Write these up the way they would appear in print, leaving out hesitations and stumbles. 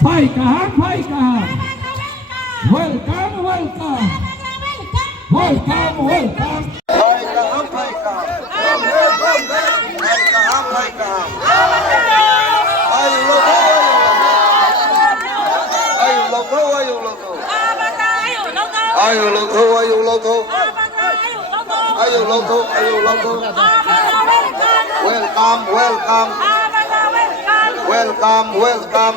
Faikah. Welcome. Are you local? Welcome.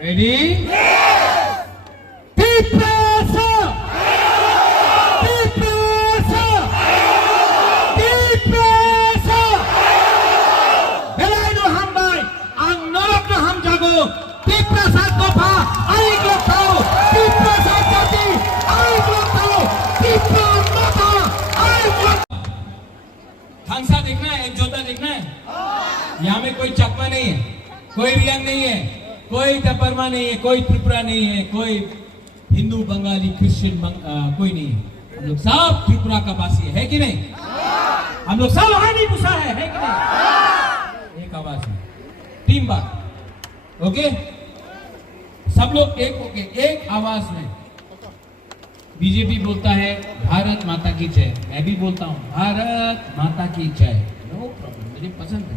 Ready? खांसा देखना है, एक जोता देखना है। यहाँ में कोई चकमा नहीं है, कोई रियांग नहीं है, कोई तपरमा नहीं है, कोई त्रिपुरा नहीं है, कोई हिंदू, बंगाली, क्रिश्चियन कोई नहीं है। हम लोग सब त्रिपुरा का वासी है कि नहीं? हम लोग सब हानी मुसा है कि नहीं? एक आवाज है, 3 बार, ओके? सब लोग एक होके एक आवाज में। बीजेपी बोलता है भारत माता की जय, मैं भी बोलता हूँ भारत माता की जय। नो प्रॉब्लम, मुझे पसंद है।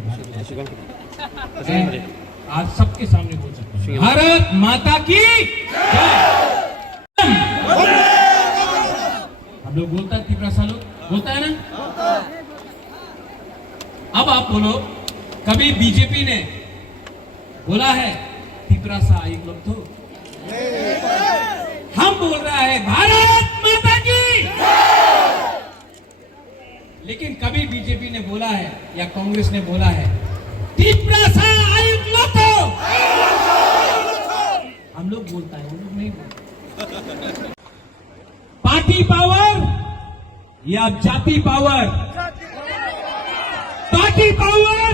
आज सबके सामने बोल सकता हूँ भारत माता की जय। हम लोग बोलता है, त्रिपुरा लोग बोलता है ना। अब आप बोलो, कभी बीजेपी ने बोला है त्रिपुरा सा एक लोग तो? हम बोल रहा है भारत माता की। लेकिन कभी बीजेपी ने बोला है या कांग्रेस ने बोला है त्रिपुरा सा आयुक्त लोगो? हम लोग बोलता है, वो लोग नहीं बोलते। पार्टी पावर या जाति पावर? पार्टी पावर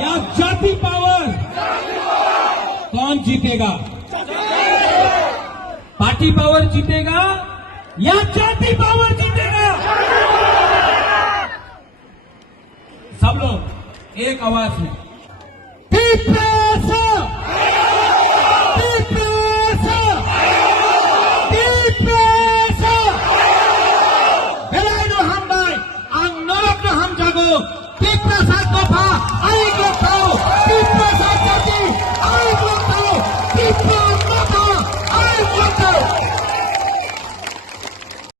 या जाति पावर? कौन जीतेगा? पार्टी पावर जीतेगा या जाति पावर जीतेगा? सब लोग एक आवाज में हम जागो,